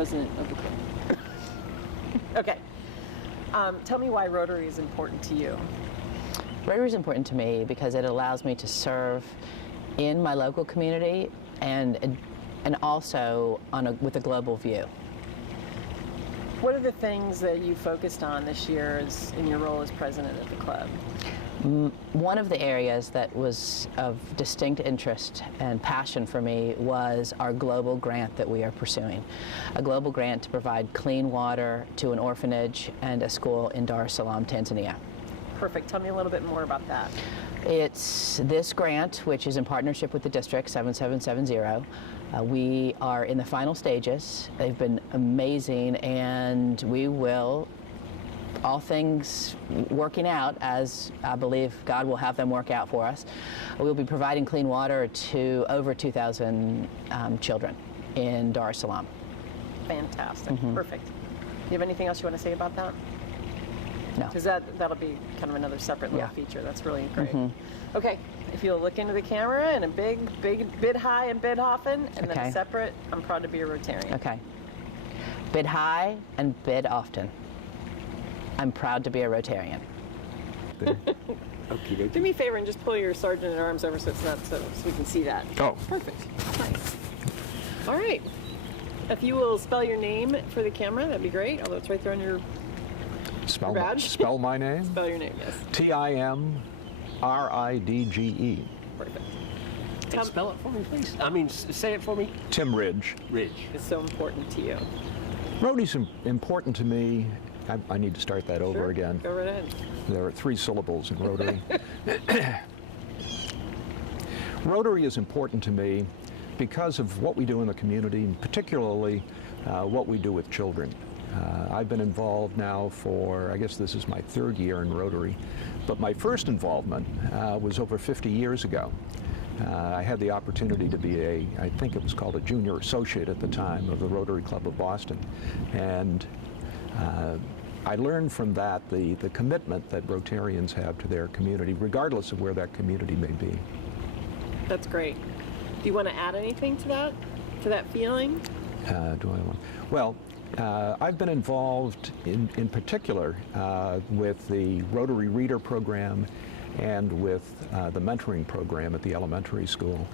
president of the club. Okay. Tell me why Rotary is important to you. Rotary is important to me because it allows me to serve in my local community and also with a global view. What are the things that you focused on this year in your role as president of the club? One of the areas that was of distinct interest and passion for me was our global grant that we are pursuing. A global grant to provide clean water to an orphanage and a school in Dar es Salaam, Tanzania. Perfect. Tell me a little bit more about that. It's this grant, which is in partnership with the district, 7770. We are in the final stages. They've been amazing, and we will, all things working out as I believe God will have them work out for us, we'll be providing clean water to over 2,000 children in Dar es Salaam. Fantastic. Perfect. Do you have anything else you want to say about that? No. Because that'll be kind of another separate little feature. That's really great. Okay, if you'll look into the camera and a big bid high and bid often, and then a separate, I'm proud to be a Rotarian. Okay. Bid high and bid often. I'm proud to be a Rotarian. Okay. Do me a favor and just pull your sergeant at arms over so it's not so we can see that. Oh. Perfect. Nice. All right. If you will spell your name for the camera, that'd be great. Although it's right there on your badge. Spell my name? Spell your name, yes. Timridge. Perfect. Spell it for me, please. I mean, say it for me. Tim Ridge. Ridge. It's so important to you. Rotary's important to me. I need to start that over again. Go right ahead. There are 3 syllables in Rotary. Rotary is important to me because of what we do in the community, and particularly what we do with children. I've been involved now for, I guess this is my 3rd year in Rotary, but my first involvement was over 50 years ago. I had the opportunity to be I think it was called a junior associate at the time of the Rotary Club of Boston. And I learned from that the commitment that Rotarians have to their community, regardless of where that community may be. That's great. Do you want to add anything to that feeling? Do I want? Well, I've been involved in particular with the Rotary Reader program and with the mentoring program at the elementary school.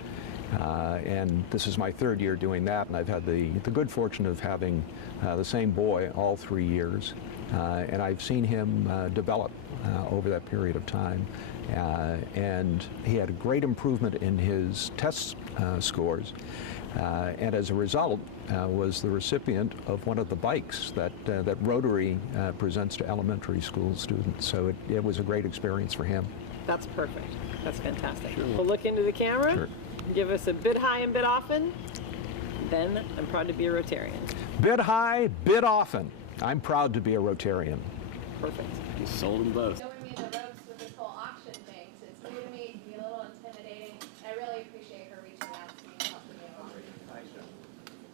And this is my 3rd year doing that, and I've had the good fortune of having the same boy all 3 years. And I've seen him develop over that period of time. And he had a great improvement in his test scores. And as a result, was the recipient of one of the bikes that Rotary presents to elementary school students. So it was a great experience for him. That's perfect. That's fantastic. Sure. We'll look into the camera, Sure. Give us a bid high and bid often, then I'm proud to be a Rotarian. Bid high, bid often. I'm proud to be a Rotarian. Perfect. You sold them both. Showing me the ropes with this whole auction thing, so it's new to me, it can be a little intimidating. I really appreciate her reaching out to me and helping me along.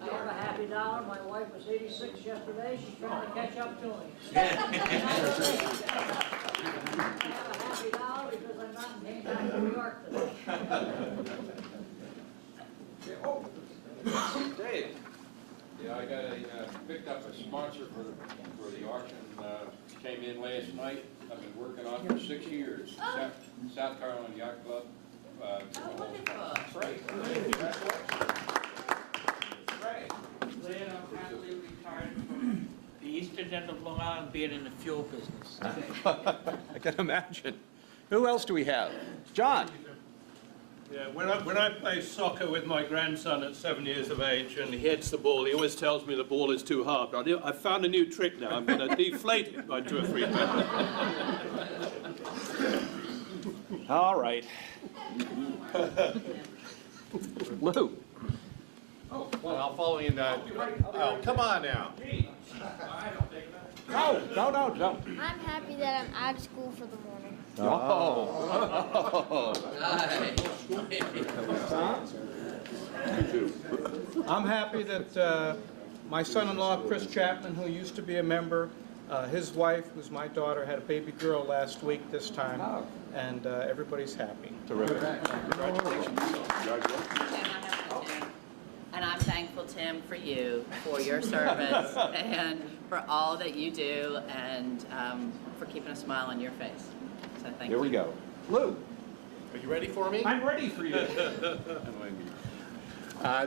I have a happy dollar. My wife was 86 yesterday. She's trying to catch up to me. I have a happy dollar because I'm not came back to New York today. Dave. Yeah, I got picked up a sponsor for the auction. Came in last night. I've been working on it for 6 years. South Carolina Yacht Club. Wonderful. Great. Lynn, I'm happily retired from the eastern end of Long Island, being in the fuel business. I can imagine. Who else do we have? John. Yeah, when I play soccer with my grandson at 7 years of age and he hits the ball, he always tells me the ball is too hard. But I found a new trick now. I'm going to deflate it by 2 or 3 times. All right. Lou. Oh, well, I'll follow you in that. Oh, come on now. No. I'm happy that I'm out of school for the morning. I'm happy that my son-in-law, Chris Chapman, who used to be a member, his wife, who's my daughter, had a baby girl last week this time, and everybody's happy. Terrific. Congratulations. And And I'm thankful, Tim, for you, for your service, and for all that you do, and for keeping a smile on your face. So thank you. Here we go. Lou, are you ready for me? I'm ready for you.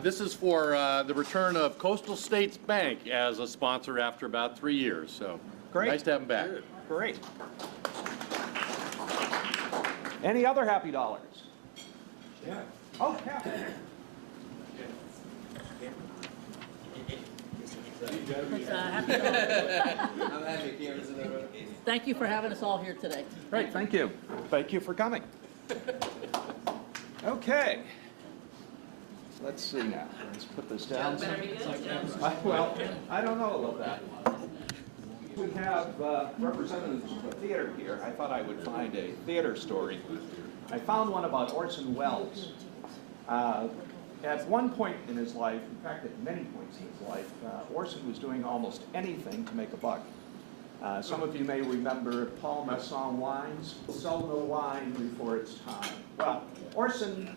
This is for the return of Coastal States Bank as a sponsor after about 3 years. So Great. nice to have them back. Great. Any other happy dollars? Yeah. Oh, happy. Thank you for having us all here today. Great, thank you. Thank you for coming. Okay. Let's see now. Let's put this down. Well, I don't know about that. We have representatives of the theater here. I thought I would find a theater story. I found one about Orson Welles. At one point in his life, in fact, at many points in his life, Orson was doing almost anything to make a buck. Some of you may remember Paul Masson wines. Sell no wine before it's time. Well, Orson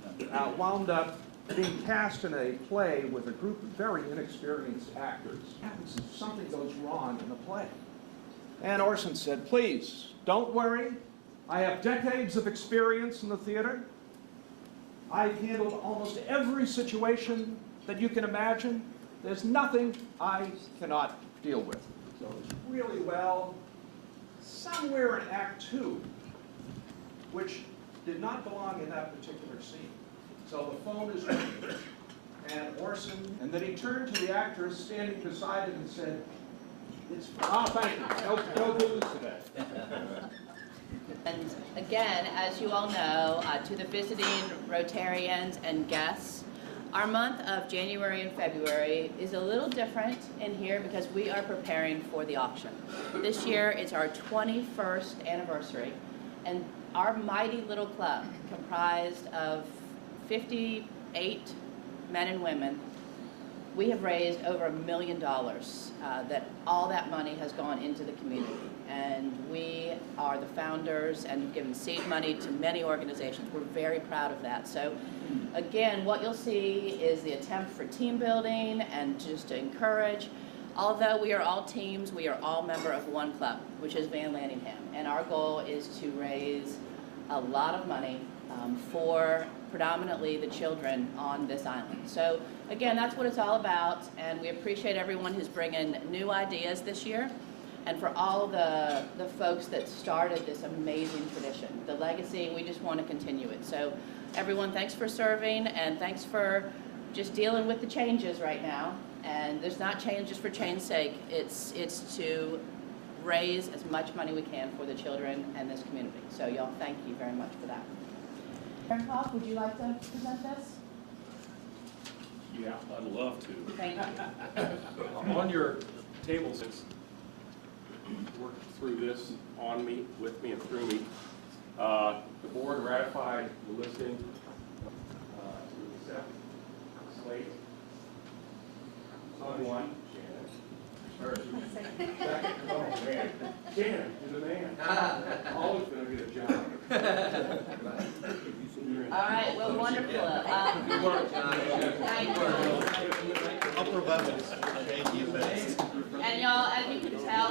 wound up being cast in a play with a group of very inexperienced actors. What happens if something goes wrong in the play? And Orson said, please, don't worry. I have decades of experience in the theater. I've handled almost every situation that you can imagine. There's nothing I cannot deal with. So it's really well. Somewhere in Act 2, which did not belong in that particular scene. So the phone is ringing, and Orson, and then he turned to the actress standing beside him and said, thank you, no booze today. And again, as you all know, to the visiting Rotarians and guests, our month of January and February is a little different in here because we are preparing for the auction. This year it's our 21st anniversary, and our mighty little club, comprised of 58 men and women, we have raised over $1 million. That all that money has gone into the community. And we are the founders and have given seed money to many organizations. We're very proud of that. So again, what you'll see is the attempt for team building and just to encourage. Although we are all teams, we are all member of one club, which is Van Lanningham. And our goal is to raise a lot of money for predominantly the children on this island. So again, that's what it's all about. And we appreciate everyone who's bringing new ideas this year. And for all the folks that started this amazing tradition, the legacy, we just want to continue it. So everyone, thanks for serving, and thanks for just dealing with the changes right now. And there's not change just for change's sake. It's to raise as much money we can for the children and this community. So y'all, thank you very much for that. Aaron Koff, would you like to present this? Yeah, I'd love to. Thank you. On your table, since worked through this on me, with me, and through me, the board ratified the listing to accept slate. Someone, Shannon. Shannon, you're the man. Always going to get a job. All right, well, wonderful. Thank you. Upper levels. Thank you. And y'all, as you can tell,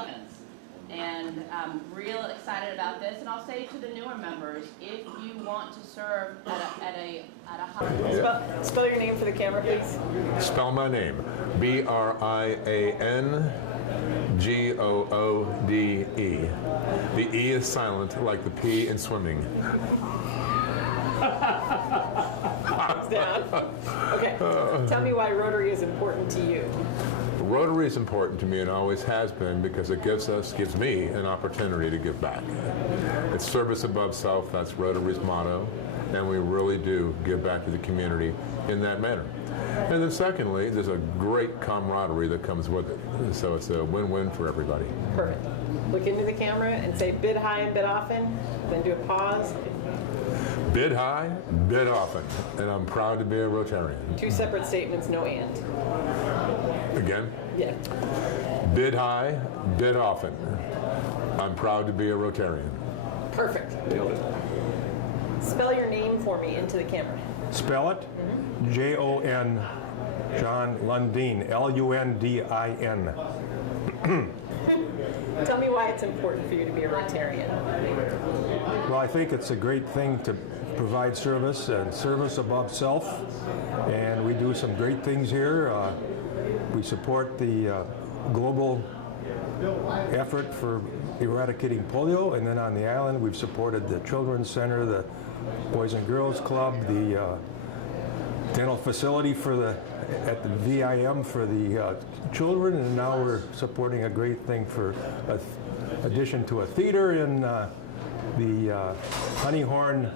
and I'm real excited about this, and I'll say to the newer members, if you want to serve at a high... Spell your name for the camera, please. Spell my name. B-R-I-A-N-G-O-O-D-E. The E is silent, like the P in swimming. Down. Okay. Tell me why Rotary is important to you. Rotary is important to me and always has been because it gives me an opportunity to give back. It's service above self, that's Rotary's motto, and we really do give back to the community in that manner. And then secondly, there's a great camaraderie that comes with it. So it's a win-win for everybody. Perfect. Look into the camera and say bid high and bid often, then do a pause. Bid high, bid often, and I'm proud to be a Rotarian. Two separate statements, no and. Again? Yeah. Bid high, bid often. I'm proud to be a Rotarian. Perfect. Spell your name for me into the camera. Spell it? Jon John Lundin, L-U-N-D-I-N. Tell me why it's important for you to be a Rotarian. Well, I think it's a great thing to provide service and service above self, and we do some great things here. We support the global effort for eradicating polio, and then on the island we've supported the Children's Center, the Boys and Girls Club, the dental facility at the VIM for the children, and now we're supporting a great thing for addition to a theater in the Honeyhorn.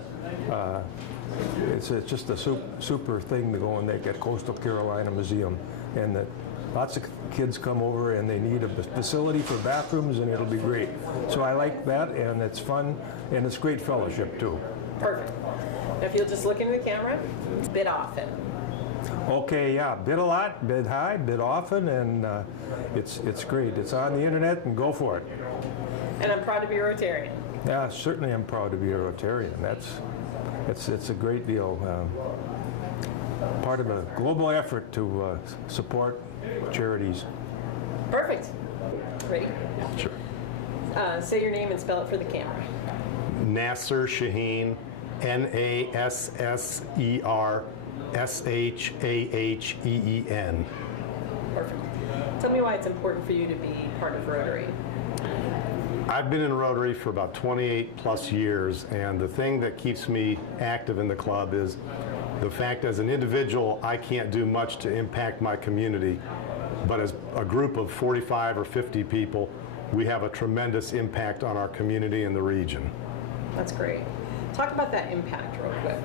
It's just a super thing to go and make at Coastal Carolina Museum, and that lots of kids come over and they need a facility for bathrooms, and it'll be great. So I like that, and it's fun, and it's great fellowship too. Perfect. Now if you'll just look into the camera, bid often. Okay, yeah, bid a lot, bid high, bid often, and it's great. It's on the internet, and go for it. And I'm proud to be a Rotarian. Yeah, certainly I'm proud to be a Rotarian. It's a great deal. Part of a global effort to support charities. Perfect. Ready? Sure. Say your name and spell it for the camera. Nasser Shaheen, Nasser Shaheen. Perfect. Tell me why it's important for you to be part of Rotary. I've been in Rotary for about 28 plus years, and the thing that keeps me active in the club is the fact as an individual I can't do much to impact my community, but as a group of 45 or 50 people, we have a tremendous impact on our community and the region. That's great. Talk about that impact real quick.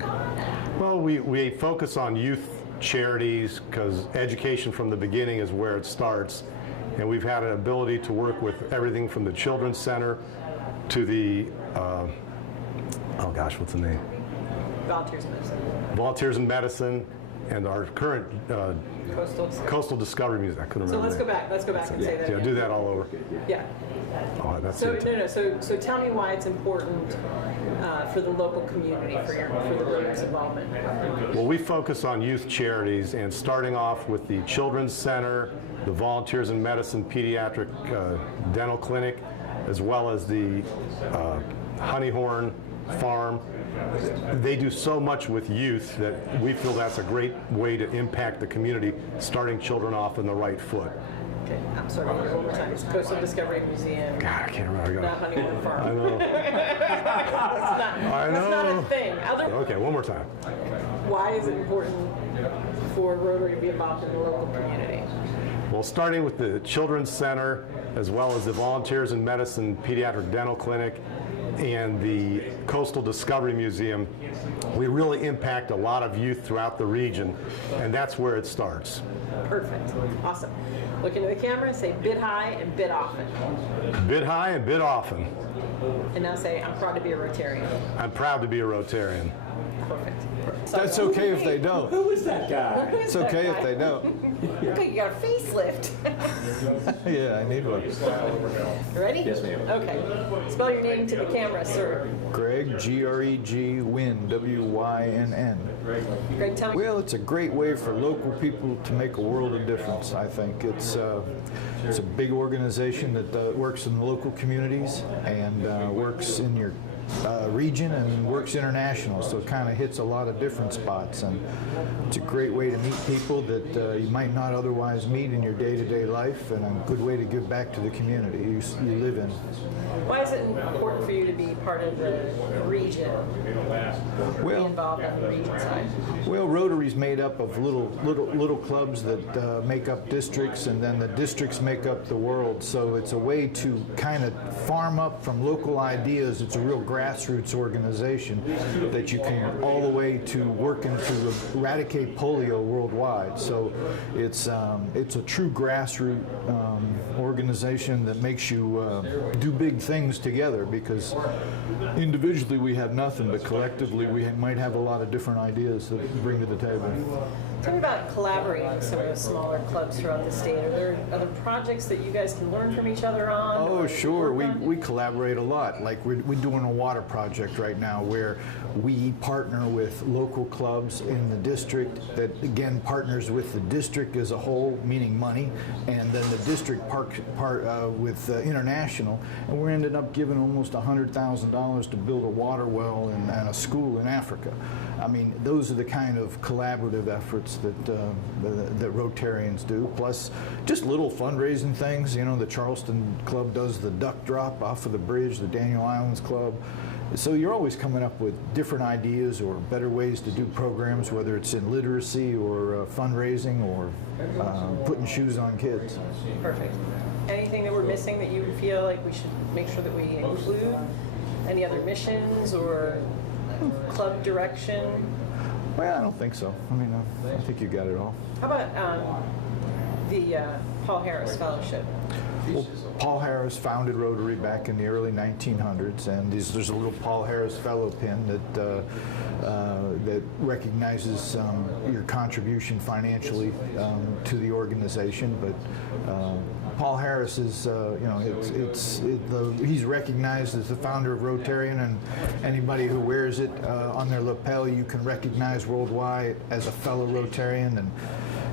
Well, we focus on youth charities because education from the beginning is where it starts. And we've had an ability to work with everything from the Children's Center to the, oh gosh, what's the name? Volunteers in Medicine. Volunteers in Medicine, and our current Coastal Discovery Museum. I couldn't remember. So let's go back and say that. Yeah, do that all over. Yeah. Oh, that's So it. So tell me why it's important for the local community for the Rotary's involvement. Well, we focus on youth charities, and starting off with the Children's Center, the Volunteers in Medicine Pediatric Dental Clinic, as well as the Honeyhorn Farm. They do so much with youth that we feel that's a great way to impact the community, starting children off in the right foot. Okay, I'm sorry, one more time. It's Coastal Discovery Museum. God, I can't remember. Not Honeyhorn Farm. I know. That's not a thing. Okay, one more time. Why is it important for Rotary to be involved in the local community? Well, starting with the Children's Center, as well as the Volunteers in Medicine Pediatric Dental Clinic, and the Coastal Discovery Museum, we really impact a lot of youth throughout the region, and that's where it starts. Perfect. Awesome. Look into the camera and say bid high and bid often. Bid high and bid often. And now say, I'm proud to be a Rotarian. I'm proud to be a Rotarian. Perfect. That's okay if they don't. Who is that guy? It's okay if they don't. Okay, you got a facelift. Yeah, I need one. You ready? Yes, ma'am. Okay. Spell your name to the camera, sir. Greg, G-R-E-G, Wynn, W-Y-N-N. Greg, tell me. Well, it's a great way for local people to make a world of difference, I think. It's a big organization that works in the local communities and works in your region and works international, so it kind of hits a lot of different spots, and it's a great way to meet people that you might not otherwise meet in your day-to-day life, and a good way to give back to the community you live in. Why is it important for you to be part of the region? Be involved on the region side? Well, Rotary's made up of little clubs that make up districts, and then the districts make up the world. So it's a way to kind of farm up from local ideas. It's a real grassroots organization that you can all the way to working to eradicate polio worldwide. So it's a true grassroots organization that makes you do big things together, because individually we have nothing, but collectively we might have a lot of different ideas that we bring to the table. Tell me about collaborating with some of the smaller clubs throughout the state. Are there projects that you guys can learn from each other on? Oh, sure. We collaborate a lot. Like we're doing a water project right now where we partner with local clubs in the district that, again, partners with the district as a whole, meaning money, and then the district with international. And we're ended up giving almost $100,000 to build a water well and a school in Africa. I mean, those are the kind of collaborative efforts that Rotarians do, plus just little fundraising things. You know, the Charleston Club does the duck drop off of the bridge, the Daniel Islands Club. So you're always coming up with different ideas or better ways to do programs, whether it's in literacy or fundraising or putting shoes on kids. Perfect. Anything that we're missing that you feel like we should make sure that we include? Any other missions or club direction? Well, I don't think so. I mean, I think you got it all. How about the Paul Harris Fellowship? Well, Paul Harris founded Rotary back in the early 1900s, and there's a little Paul Harris Fellow pin that recognizes your contribution financially to the organization. But Paul Harris is, he's recognized as the founder of Rotarian, and anybody who wears it on their lapel, you can recognize worldwide as a fellow Rotarian. And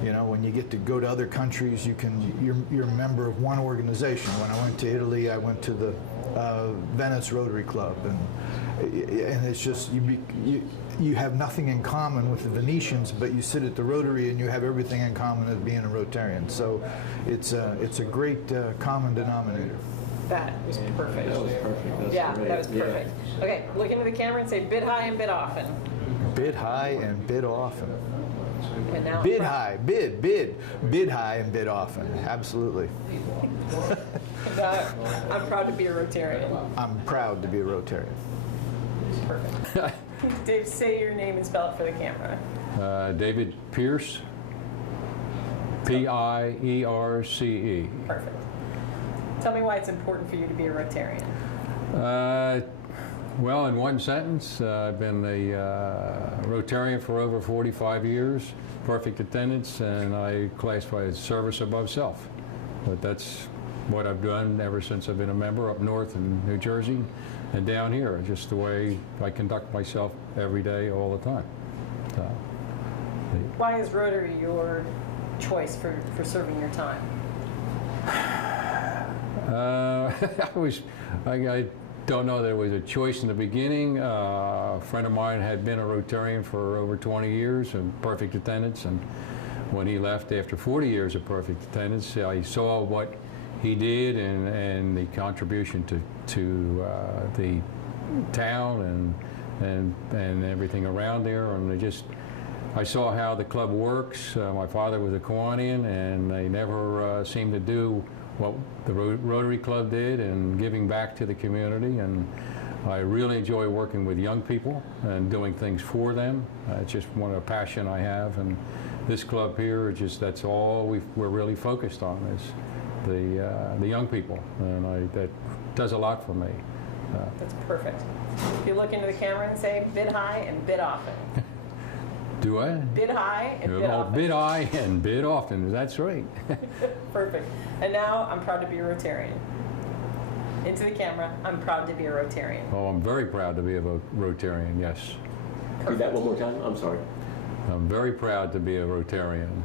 you know, when you get to go to other countries, you're a member of one organization. When I went to Italy, I went to the Venice Rotary Club, and it's just you have nothing in common with the Venetians, but you sit at the Rotary and you have everything in common as being a Rotarian. So it's a great common denominator. That was perfect. That was perfect. That's great. That was perfect. Yeah. Okay, look into the camera and say bid high and bid often. Bid high and bid often. And now bid high, bid high and bid often. Absolutely. I'm proud to be a Rotarian. I'm proud to be a Rotarian. Perfect. Dave, say your name and spell it for the camera. David Pierce, P-I-E-R-C-E. Perfect. Tell me why it's important for you to be a Rotarian. Well, in one sentence, I've been a Rotarian for over 45 years, perfect attendance, and I classify as service above self. But that's what I've done ever since I've been a member up north in New Jersey and down here, just the way I conduct myself every day, all the time. Why is Rotary your choice for serving your time? I don't know that it was a choice in the beginning. A friend of mine had been a Rotarian for over 20 years and perfect attendance, and when he left after 40 years of perfect attendance, I saw what he did and the contribution to the town and everything around there, and I saw how the club works. My father was a Kiwanian, and they never seemed to do what the Rotary Club did and giving back to the community, and I really enjoy working with young people and doing things for them. It's just a passion I have, and this club here, that's all we're really focused on is the young people, and that does a lot for me. That's perfect. If you look into the camera and say bid high and bid often. Do I? Bid high and bid often. Bid high and bid often. That's right. Perfect. And now I'm proud to be a Rotarian. Into the camera, I'm proud to be a Rotarian. Oh, I'm very proud to be a Rotarian, yes. Do that one more time? I'm sorry. I'm very proud to be a Rotarian.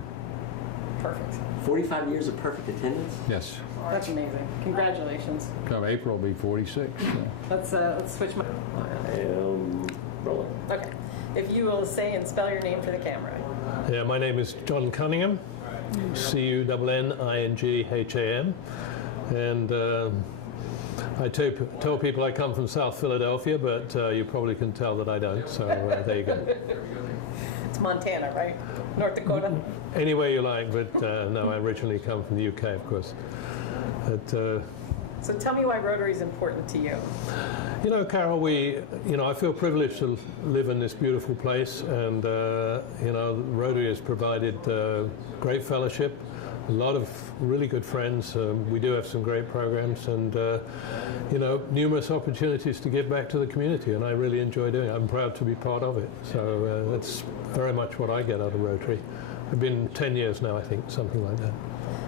Perfect. 45 years of perfect attendance? Yes. That's amazing. Congratulations. Come April, I'll be 46. Yeah. Let's switch my... I am rolling. Okay. If you will say and spell your name for the camera. Yeah, my name is John Cunningham, C-U-N-N-I-N-G-H-A-M, and I tell people I come from South Philadelphia, but you probably can tell that I don't, so there you go. It's Montana, right? North Dakota? Anywhere you like, but no, I originally come from the UK, of course. But, so tell me why Rotary is important to you. You know, Carol, I feel privileged to live in this beautiful place, and Rotary has provided great fellowship, a lot of really good friends. We do have some great programs, and numerous opportunities to give back to the community, and I really enjoy doing it. I'm proud to be part of it. So that's very much what I get out of Rotary. I've been 10 years now, I think, something like that.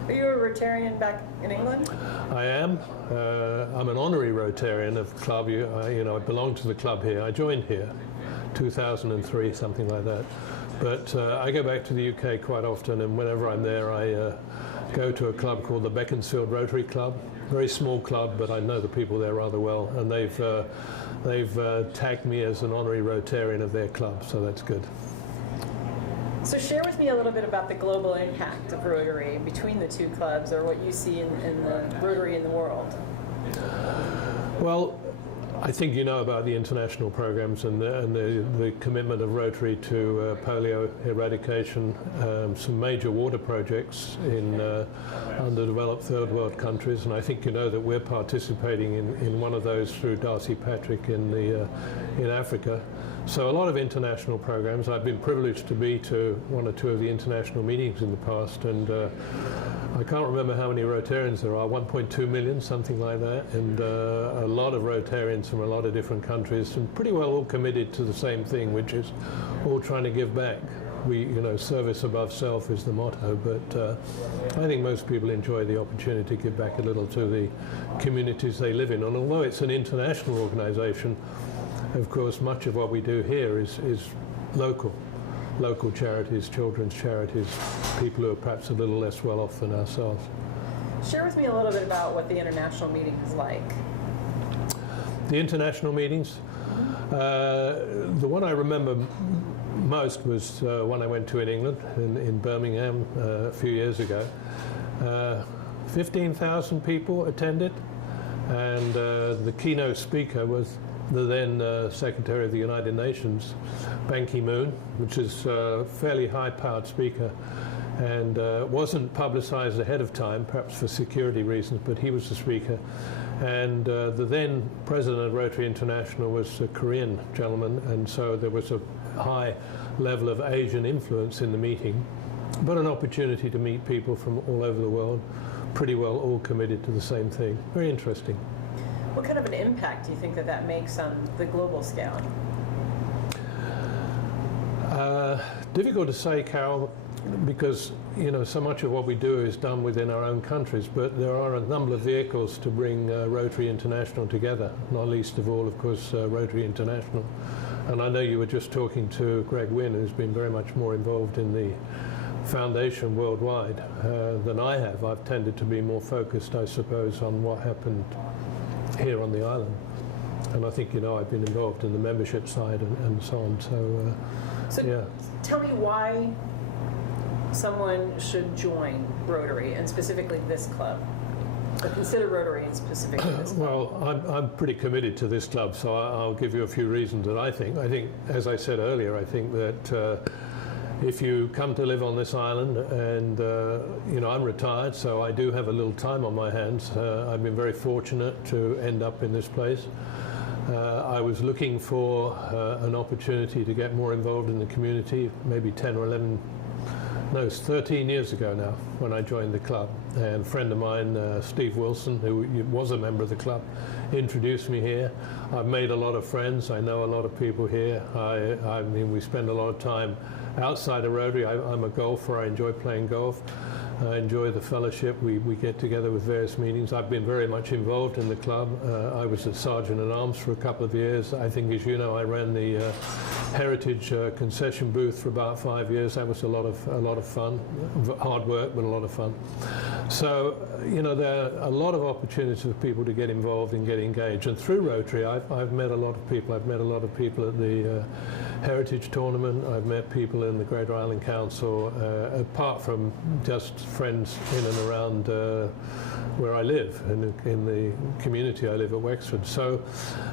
Are you a Rotarian back in England? I am. I'm an honorary Rotarian of the club. I belong to the club here. I joined here 2003, something like that. But I go back to the UK quite often, and whenever I'm there, I go to a club called the Beaconsfield Rotary Club. Very small club, but I know the people there rather well, and they've tagged me as an honorary Rotarian of their club, so that's good. So share with me a little bit about the global impact of Rotary between the two clubs, or what you see in the Rotary in the world. Well, I think you know about the international programs and the commitment of Rotary to polio eradication, some major water projects in underdeveloped third world countries, and I think you know that we're participating in one of those through Darcy Patrick in Africa. So a lot of international programs. I've been privileged to be to one or two of the international meetings in the past, and I can't remember how many Rotarians there are, 1.2 million, something like that, and a lot of Rotarians from a lot of different countries, and pretty well all committed to the same thing, which is all trying to give back. Service above self is the motto, but I think most people enjoy the opportunity to give back a little to the communities they live in. And although it's an international organization, of course, much of what we do here is local charities, children's charities, people who are perhaps a little less well off than ourselves. Share with me a little bit about what the international meeting is like. The international meetings? The one I remember most was one I went to in England, in Birmingham a few years ago. 15,000 people attended, and the keynote speaker was the then Secretary of the United Nations, Ban Ki-moon, which is a fairly high-powered speaker, and wasn't publicized ahead of time, perhaps for security reasons, but he was the speaker. And the then president of Rotary International was a Korean gentleman, and so there was a high level of Asian influence in the meeting, but an opportunity to meet people from all over the world, pretty well all committed to the same thing. Very interesting. What kind of an impact do you think that makes on the global scale? Difficult to say, Carol, because so much of what we do is done within our own countries, but there are a number of vehicles to bring Rotary International together, not least of all, of course, Rotary International. And I know you were just talking to Greg Wynn, who's been very much more involved in the foundation worldwide than I have. I've tended to be more focused, I suppose, on what happened here on the island. And I think, I've been involved in the membership side and so on. So yeah. Tell me why someone should join Rotary, and specifically this club. But consider Rotary and specifically this club. Well, I'm pretty committed to this club, so I'll give you a few reasons that I think. I think, as I said earlier, I think that if you come to live on this island, and I'm retired, so I do have a little time on my hands. I've been very fortunate to end up in this place. I was looking for an opportunity to get more involved in the community, maybe 13 years ago now, when I joined the club. And a friend of mine, Steve Wilson, who was a member of the club, introduced me here. I've made a lot of friends. I know a lot of people here. I mean, we spend a lot of time outside of Rotary. I'm a golfer. I enjoy playing golf. I enjoy the fellowship. We get together with various meetings. I've been very much involved in the club. I was a sergeant at arms for a couple of years. I think, as you know, I ran the Heritage concession booth for about 5 years. That was a lot of fun. Hard work, but a lot of fun. So, there are a lot of opportunities for people to get involved and get engaged. And through Rotary, I've met a lot of people. I've met a lot of people at the Heritage Tournament. I've met people in the Greater Island Council, apart from just friends in and around where I live, in the community I live at Wexford. So,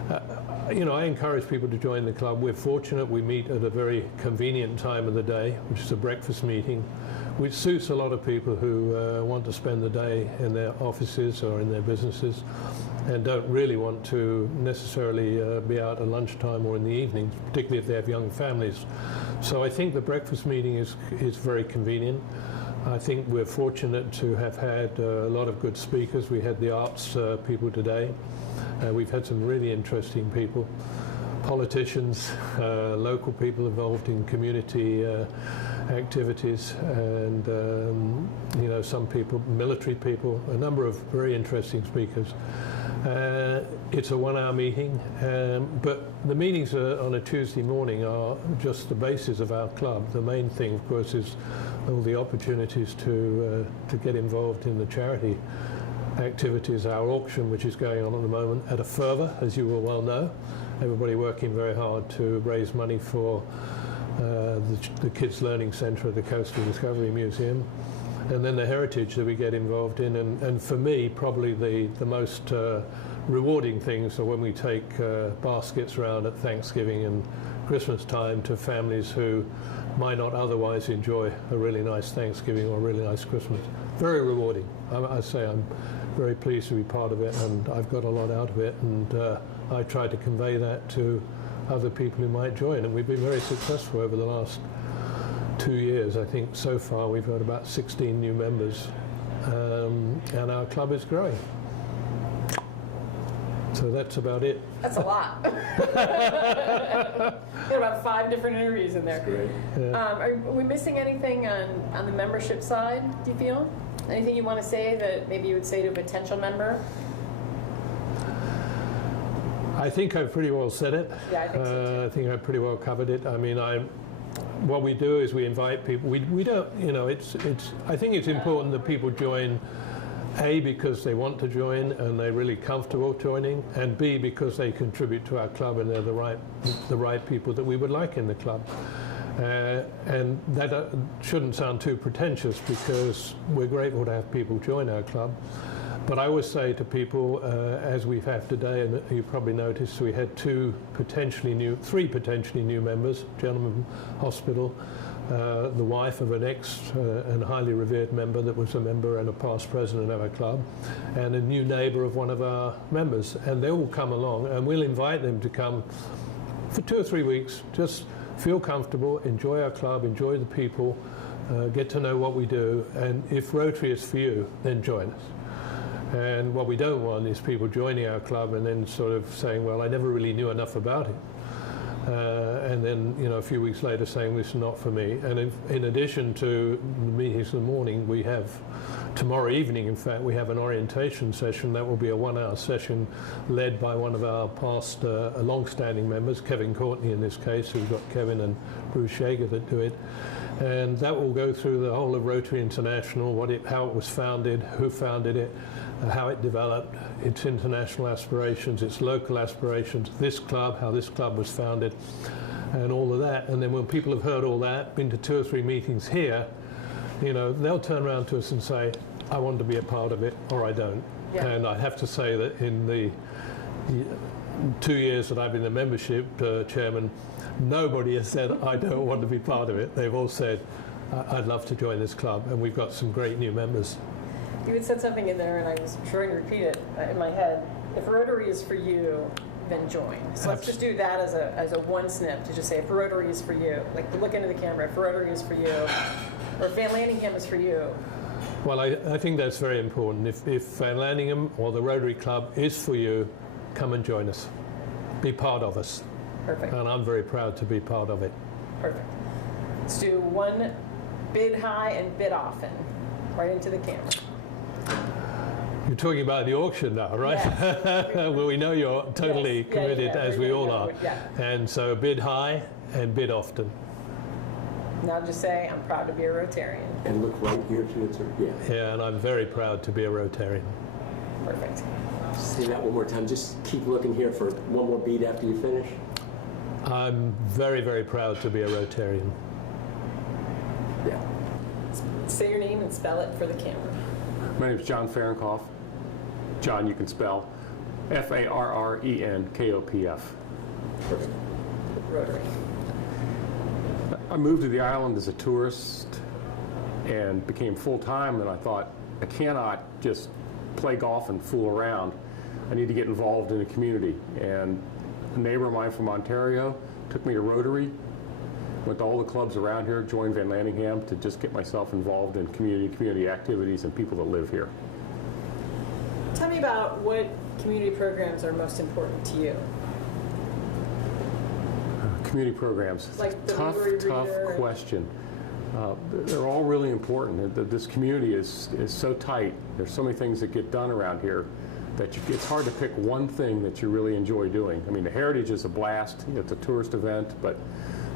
I encourage people to join the club. We're fortunate we meet at a very convenient time of the day, which is a breakfast meeting, which suits a lot of people who want to spend the day in their offices or in their businesses and don't really want to necessarily be out at lunchtime or in the evenings, particularly if they have young families. So I think the breakfast meeting is very convenient. I think we're fortunate to have had a lot of good speakers. We had the arts people today. We've had some really interesting people, politicians, local people involved in community activities, and you know, some people, military people, a number of very interesting speakers. It's a 1-hour meeting, but the meetings on a Tuesday morning are just the basis of our club. The main thing, of course, is all the opportunities to get involved in the charity activities. Our auction, which is going on at the moment at a fervour, as you will well know. Everybody working very hard to raise money for the Kids Learning Centre at the Coastal Discovery Museum. And then the heritage that we get involved in, and for me, probably the most rewarding things are when we take baskets around at Thanksgiving and Christmas time to families who might not otherwise enjoy a really nice Thanksgiving or a really nice Christmas. Very rewarding. I say I'm very pleased to be part of it, and I've got a lot out of it, and I try to convey that to other people who might join, and we've been very successful over the last 2 years. I think so far we've got about 16 new members, and our club is growing. So that's about it. That's a lot. Got about 5 different interviews in there. Great. Yeah. Are we missing anything on the membership side, do you feel? Anything you want to say that maybe you would say to a potential member? I think I've pretty well said it. Yeah, I think so too. I think I've pretty well covered it. I mean, what we do is we invite people. We don't, you know, I think it's important that people join, A, because they want to join and they're really comfortable joining, and B, because they contribute to our club and they're the right people that we would like in the club. And that shouldn't sound too pretentious, because we're grateful to have people join our club. But I always say to people, as we have today, and you probably noticed, we had 3 potentially new members, Gentleman Hospital, the wife of an ex and highly revered member that was a member and a past president of our club, and a new neighbour of one of our members. And they will come along, and we'll invite them to come for 2 or 3 weeks, just feel comfortable, enjoy our club, enjoy the people, get to know what we do, and if Rotary is for you, then join us. And what we don't want is people joining our club and then sort of saying, well, I never really knew enough about it. And then, you know, a few weeks later saying, this is not for me. And in addition to the meetings in the morning, we have, tomorrow evening, in fact, we have an orientation session. That will be a 1-hour session led by one of our past long-standing members, Kevin Courtney in this case. We've got Kevin and Bruce Shager that do it. And that will go through the whole of Rotary International, how it was founded, who founded it, how it developed, its international aspirations, its local aspirations, this club, how this club was founded, and all of that. And then when people have heard all that, been to 2 or 3 meetings here, you know, they'll turn around to us and say, I want to be a part of it, or I don't. Yeah. And I have to say that in the 2 years that I've been the membership chairman, nobody has said, I don't want to be part of it. They've all said, I'd love to join this club, and we've got some great new members. You had said something in there, and I was trying to repeat it in my head. If Rotary is for you, then join. So let's just do that as a one snip to just say, if Rotary is for you, like look into the camera, if Rotary is for you, or if Van Landingham is for you. Well, I think that's very important. If Van Landingham or the Rotary Club is for you, come and join us. Be part of us. Perfect. And I'm very proud to be part of it. Perfect. Let's do one bid high and bid often, right into the camera. You're talking about the auction now, right? Yes. Well, we know you're totally committed, as we all are. Yeah. And so bid high and bid often. Now just say, I'm proud to be a Rotarian. And look right here to it, yeah. Yeah, and I'm very proud to be a Rotarian. Perfect. Say that one more time. Just keep looking here for one more beat after you finish. I'm very, very proud to be a Rotarian. Yeah. Say your name and spell it for the camera. My name is John Fahrenkopf. John, you can spell F-A-R-R-E-N-K-O-P-F. Perfect. Rotary. I moved to the island as a tourist and became full-time, and I thought, I cannot just play golf and fool around. I need to get involved in the community. And a neighbor of mine from Ontario took me to Rotary, went to all the clubs around here, joined Van Landingham to just get myself involved in community activities and people that live here. Tell me about what community programs are most important to you. Community programs. Like the tough Rotary Reader question. they're all really important. This community is so tight. There's so many things that get done around here that it's hard to pick one thing that you really enjoy doing. I mean, the Heritage is a blast. It's a tourist event, but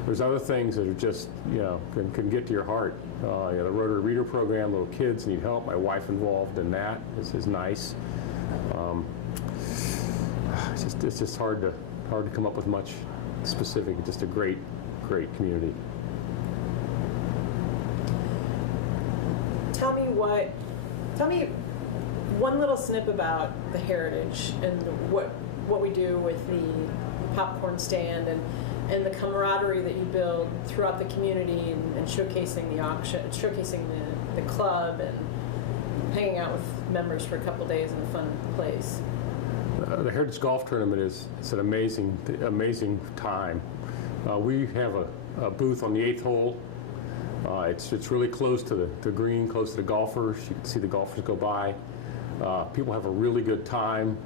there's other things that are just, can get to your heart. The Rotary Reader Program, little kids need help. My wife involved in that is nice. It's just hard to come up with much specific. It's just a great community. Tell me one little snip about the Heritage and what we do with the popcorn stand and the camaraderie that you build throughout the community and showcasing the auction, showcasing the club and hanging out with members for a couple days in a fun place. The Heritage Golf Tournament is an amazing time. We have a booth on the 8th hole. It's really close to the green, close to the golfers. You can see the golfers go by. People have a really good time.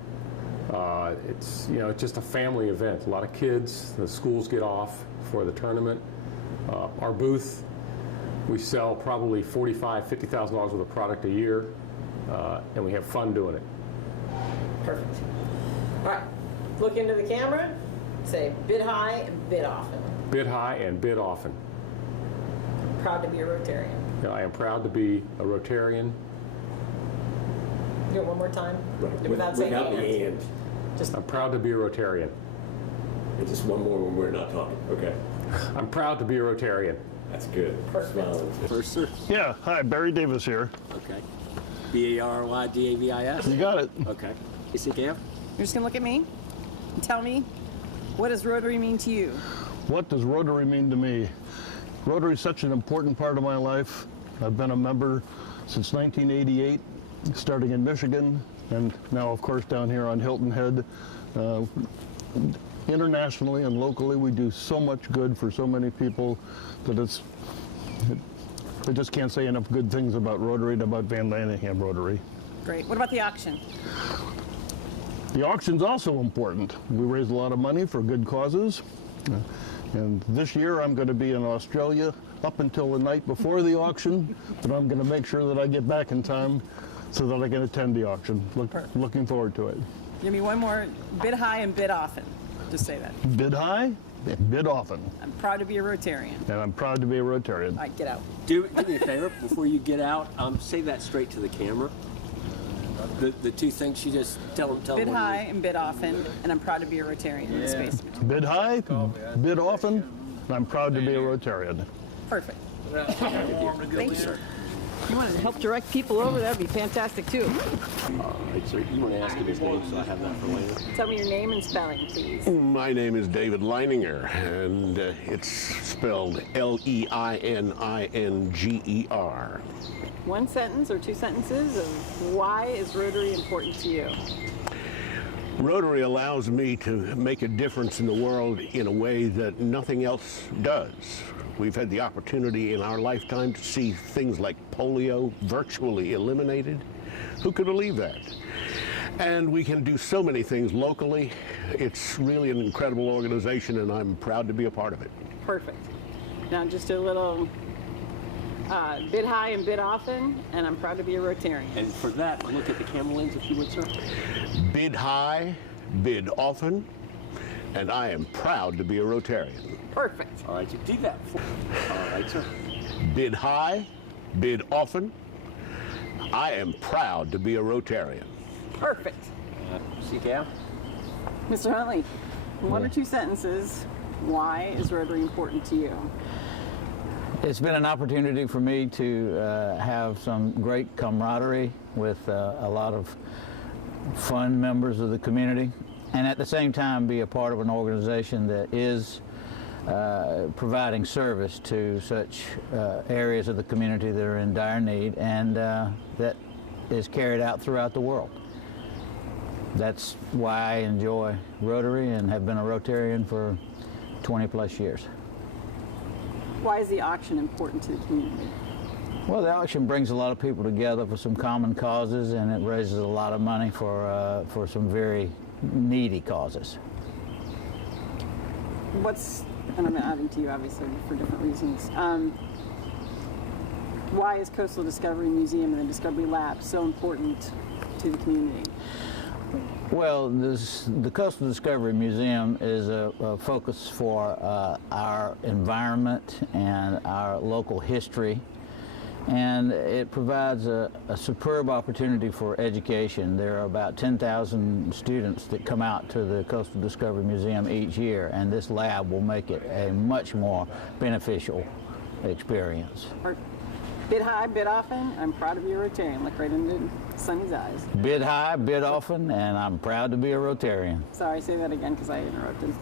It's just a family event. A lot of kids. The schools get off for the tournament. Our booth, we sell probably $45,000–$50,000 worth of product a year, and we have fun doing it. Perfect. All right, look into the camera. Say bid high and bid often. Bid high and bid often. Proud to be a Rotarian. I am proud to be a Rotarian. Do it one more time. Right. Without saying without the and. I'm proud to be a Rotarian. And just one more when we're not talking. Okay. I'm proud to be a Rotarian. That's good. Perfect. First, sir. Yeah, hi, Barry Davis here. Okay. B-A-R-Y-D-A-V-I-S. You got it. Okay. CCKF? You're just going to look at me and tell me, what does Rotary mean to you? What does Rotary mean to me? Rotary is such an important part of my life. I've been a member since 1988, starting in Michigan, and now, of course, down here on Hilton Head. Internationally and locally, we do so much good for so many people that I just can't say enough good things about Rotary and about Van Landingham Rotary. Great. What about the auction? The auction's also important. We raise a lot of money for good causes. And this year I'm going to be in Australia up until the night before the auction, but I'm going to make sure that I get back in time so that I can attend the auction. Looking forward to it. Give me one more. Bid high and bid often. Just say that. Bid high, bid often. I'm proud to be a Rotarian. And I'm proud to be a Rotarian. All right, get out. Do me a favor before you get out. Say that straight to the camera. The two things you just tell them. Bid high and bid often, and I'm proud to be a Rotarian in this space. Bid high, bid often, and I'm proud to be a Rotarian. Perfect. Thank you, sir. You want to help direct people over? That'd be fantastic too. All right, sir. You want to ask him his name so I have that for later? Tell me your name and spelling, please. My name is David Leininger, and it's spelled Leininger. One sentence or two sentences of why is Rotary important to you? Rotary allows me to make a difference in the world in a way that nothing else does. We've had the opportunity in our lifetime to see things like polio virtually eliminated. Who could believe that? And we can do so many things locally. It's really an incredible organization, and I'm proud to be a part of it. Perfect. Now just a little bid high and bid often, and I'm proud to be a Rotarian. And for that, look at the camera lens, if you would, sir. Bid high, bid often, and I am proud to be a Rotarian. Perfect. All right, so do that. All right, sir. Bid high, bid often, I am proud to be a Rotarian. Perfect. CKF? Mr. Huntley, one or two sentences, why is Rotary important to you? It's been an opportunity for me to have some great camaraderie with a lot of fun members of the community, and at the same time be a part of an organization that is providing service to such areas of the community that are in dire need, and that is carried out throughout the world. That's why I enjoy Rotary and have been a Rotarian for 20 plus years. Why is the auction important to the community? Well, the auction brings a lot of people together for some common causes, and it raises a lot of money for some very needy causes. And I'm adding to you, obviously, for different reasons. why is Coastal Discovery Museum and the Discovery Lab so important to the community? Well, the Coastal Discovery Museum is a focus for our environment and our local history, and it provides a superb opportunity for education. There are about 10,000 students that come out to the Coastal Discovery Museum each year, and this lab will make it a much more beneficial experience. Bid high, bid often. I'm proud to be a Rotarian. Look right into Sonny's eyes. Bid high, bid often, and I'm proud to be a Rotarian. Sorry, say that again because I interrupted.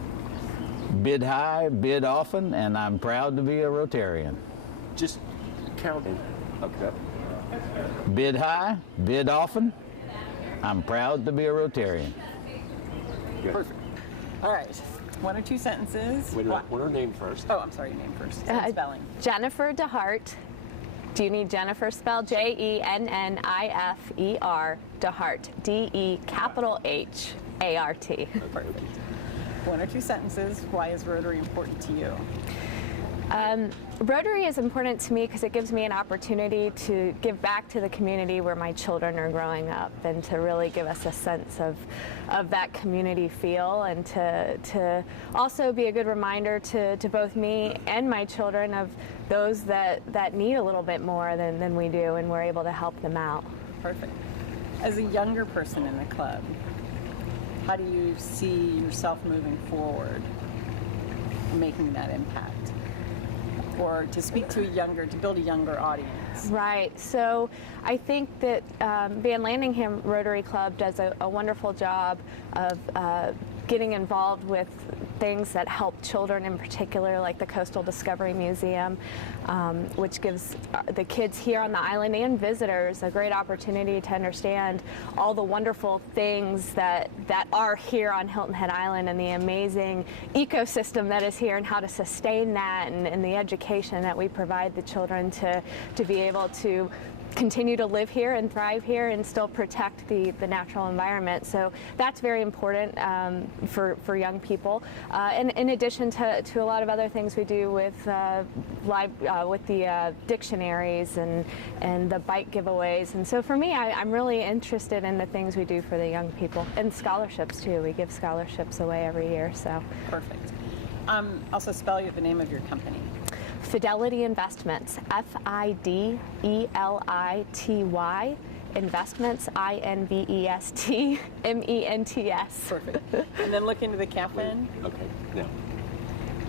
Bid high, bid often, and I'm proud to be a Rotarian. Just counting. Okay. Bid high, bid often, I'm proud to be a Rotarian. Perfect. All right. One or two sentences. Wait a minute. What's her name first? Oh, I'm sorry, your name first. Spelling. Jennifer DeHart. Do you need Jennifer spelled? Jennifer DeHart. DEHART. Perfect. One or two sentences. Why is Rotary important to you? Rotary is important to me because it gives me an opportunity to give back to the community where my children are growing up, and to really give us a sense of that community feel, and to also be a good reminder to both me and my children of those that need a little bit more than we do, and we're able to help them out. Perfect. As a younger person in the club, how do you see yourself moving forward, making that impact? Or to speak to build a younger audience? Right. So I think that Van Landingham Rotary Club does a wonderful job of getting involved with things that help children in particular, like the Coastal Discovery Museum, which gives the kids here on the island and visitors a great opportunity to understand all the wonderful things that are here on Hilton Head Island, and the amazing ecosystem that is here, and how to sustain that, and the education that we provide the children to be able to continue to live here and thrive here and still protect the natural environment. So that's very important for young people. And in addition to a lot of other things we do with the dictionaries and the bike giveaways. And so for me, I'm really interested in the things we do for the young people, and scholarships too. We give scholarships away every year. So perfect. Also spell the name of your company. Fidelity Investments, FIDELITY Investments, INVESTMENTS. Perfect. And then look into the campaign. Okay, now.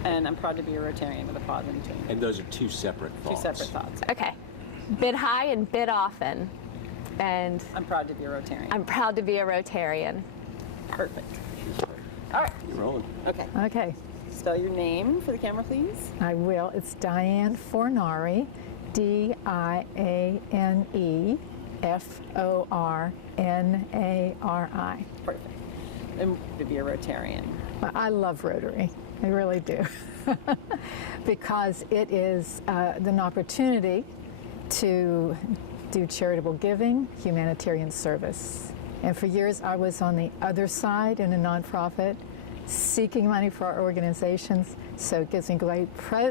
And I'm proud to be a Rotarian with a pause in between. And those are two separate thoughts. Two separate thoughts. Okay. Bid high and bid often. And I'm proud to be a Rotarian. I'm proud to be a Rotarian. Perfect. All right. You're rolling. Okay. Okay. Spell your name for the camera, please. I will. It's Diane Fornari, DIANEFORNARI. Perfect. And to be a Rotarian. Well, I love Rotary. I really do. Because it is an opportunity to do charitable giving, humanitarian service. And for years I was on the other side in a nonprofit, seeking money for our organizations, so it gives me great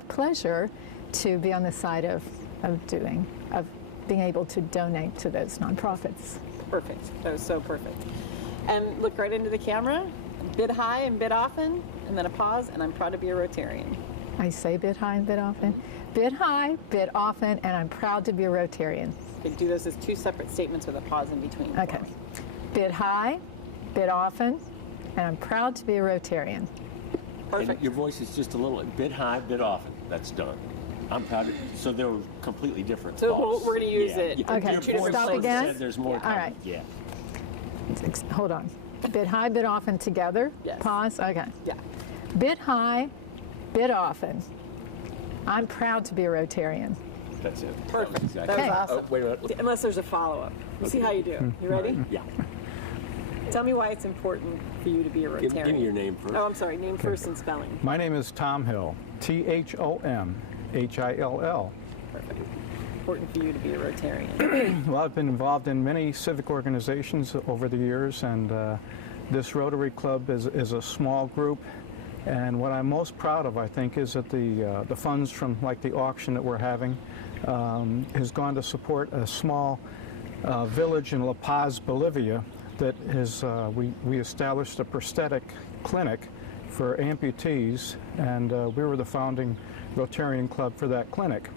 pleasure to be on the side of being able to donate to those nonprofits. Perfect. That was so perfect. And look right into the camera, bid high and bid often, and then a pause, and I'm proud to be a Rotarian. I say bid high and bid often. Bid high, bid often, and I'm proud to be a Rotarian. Okay, do those as two separate statements with a pause in between. Okay. Bid high, bid often, and I'm proud to be a Rotarian. Perfect. And your voice is just a little bit high, bit often. That's done. I'm proud of so they were completely different thoughts. We're going to use it. Okay, Your stop voice again. said there's more. All right. Yeah. Hold on. Bid high, bid often together. Yes. Pause. Okay. Yeah. Bid high, bid often. I'm proud to be a Rotarian. That's it. Perfect. Exactly. That was awesome. Oh, wait a minute. Unless there's a follow-up. We'll see how you do. You ready? Yeah. Tell me why it's important for you to be a Rotarian. Give me your name first. Oh, I'm sorry. Name first and spelling. My name is Tom Hill. THOMHILL. Perfect. Important for you to be a Rotarian. Well, I've been involved in many civic organizations over the years, and this Rotary Club is a small group And what I'm most proud of, I think, is that the funds from like the auction that we're having has gone to support a small village in La Paz, Bolivia, that has, we established a prosthetic clinic for amputees, and we were the founding Rotarian club for that clinic.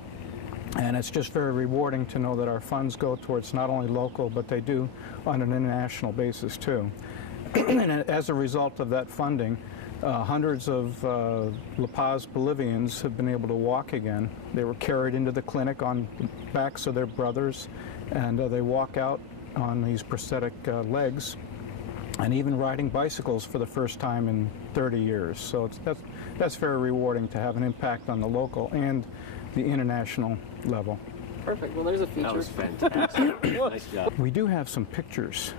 And it's just very rewarding to know that our funds go towards not only local, but they do on an international basis too. And as a result of that funding, hundreds of La Paz Bolivians have been able to walk again. They were carried into the clinic on the backs of their brothers, and they walk out on these prosthetic legs, and even riding bicycles for the first time in 30 years. So that's very rewarding to have an impact on the local and the international level. Perfect. Well, there's a feature. That was fantastic. Nice job. We do have some pictures.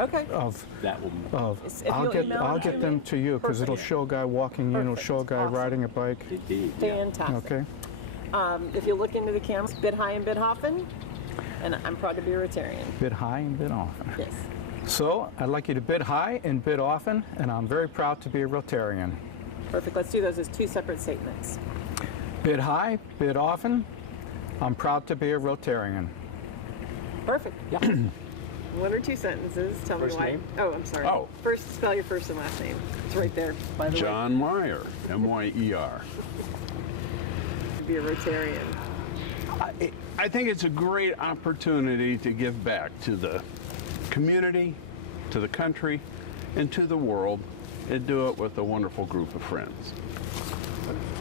Okay. Of that will. I'll get them to you because it'll show a guy walking in, it'll show a guy riding a bike. Fantastic. Okay. If you look into the camera, bid high and bid often, and I'm proud to be a Rotarian. Bid high and bid often. Yes. So I'd like you to bid high and bid often, and I'm very proud to be a Rotarian. Perfect. Let's do those as two separate statements. Bid high, bid often. I'm proud to be a Rotarian. Perfect. Yeah. One or two sentences. Tell me why. name? Oh, I'm sorry. Oh. First, spell your first and last name. It's right there, by the John Meyer, M-Y-E-R. way. Be a Rotarian. I think it's a great opportunity to give back to the community, to the country, and to the world, and do it with a wonderful group of friends.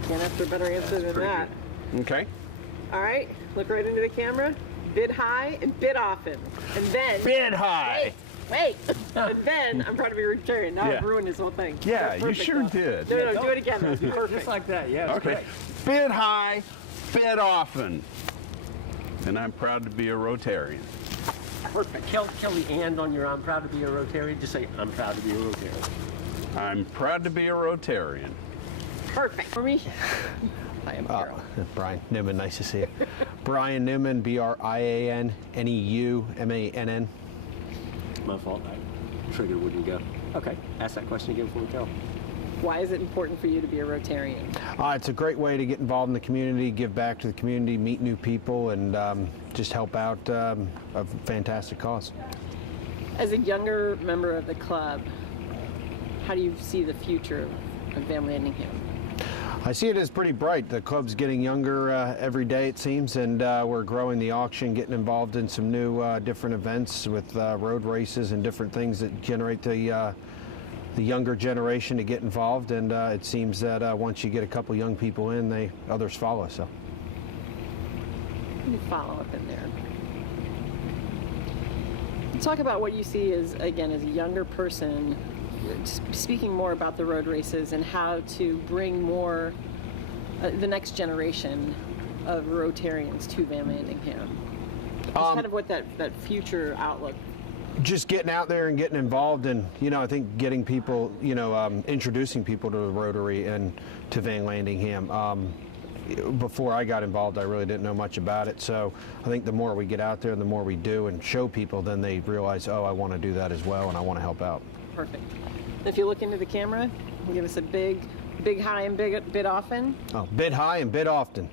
Can't ask for a better answer than that. Okay? All right. Look right into the camera. Bid high and bid often. And then... Bid high! Wait! And then, I'm proud to be a Rotarian. Now Yeah. I've ruined this whole thing. Yeah, That's you perfect, sure though. did. No, do it again. That'd be perfect. Just like that, yeah. Okay. Bid high, bid often. And I'm proud to be a Rotarian. Perfect. Kill the and on your I'm proud to be a Rotarian. Just say I'm proud to be a Rotarian. I'm proud to be a Rotarian. Perfect. For me. I am Brian Newman, nice to see you. Brian Newman, B-R-I-A-N, N-E-U-M-A-N-N. My fault. I trigger wouldn't go. Okay. Ask that question again before we go. Why is it important for you to be a Rotarian? It's a great way to get involved in the community, give back to the community, meet new people, and just help out a fantastic cause. As a younger member of the club, how do you see the future of Van Landingham? I see it as pretty bright. The club's getting younger every day, it seems, and we're growing the auction, getting involved in some new different events with road races and different things that generate the younger generation to get involved. And it seems that once you get a couple young people in, others follow. So. Let me follow up in there. Talk about what you see as, again, as a younger person, speaking more about the road races and how to bring more, the next generation of Rotarians to Van Landingham. Just kind of what that future outlook. Just getting out there and getting involved, and I think getting people, introducing people to the Rotary and to Van Landingham. Before I got involved, I really didn't know much about it. So I think the more we get out there and the more we do and show people, then they realize, oh, I want to do that as well, and I want to help out. Perfect. If you look into the camera, give us a big high and bid often. Oh, bid high and bid often.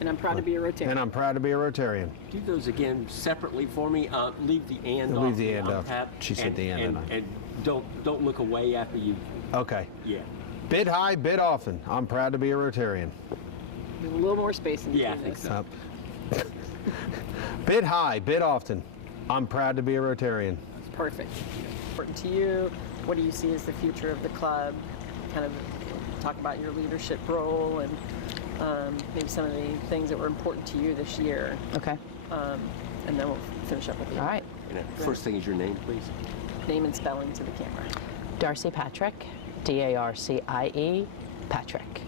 And I'm proud to be a Rotarian. And I'm proud to be a Rotarian. Do those again separately for me. Leave the and off. Leave the and off. She said the and. And don't look away after you. Okay. Yeah. Bid high, bid often. I'm proud to be a Rotarian. There's a little more space in between. Yeah, I think so. Bid high, bid often. I'm proud to be a Rotarian. Perfect. Important to you. What do you see as the future of the club? Kind of talk about your leadership role and maybe some of the things that were important to you this year. Okay. And then we'll finish up with you. All right. First thing is your name, please. Name and spelling to the camera. Darcie Patrick, D-A-R-C-I-E, Patrick.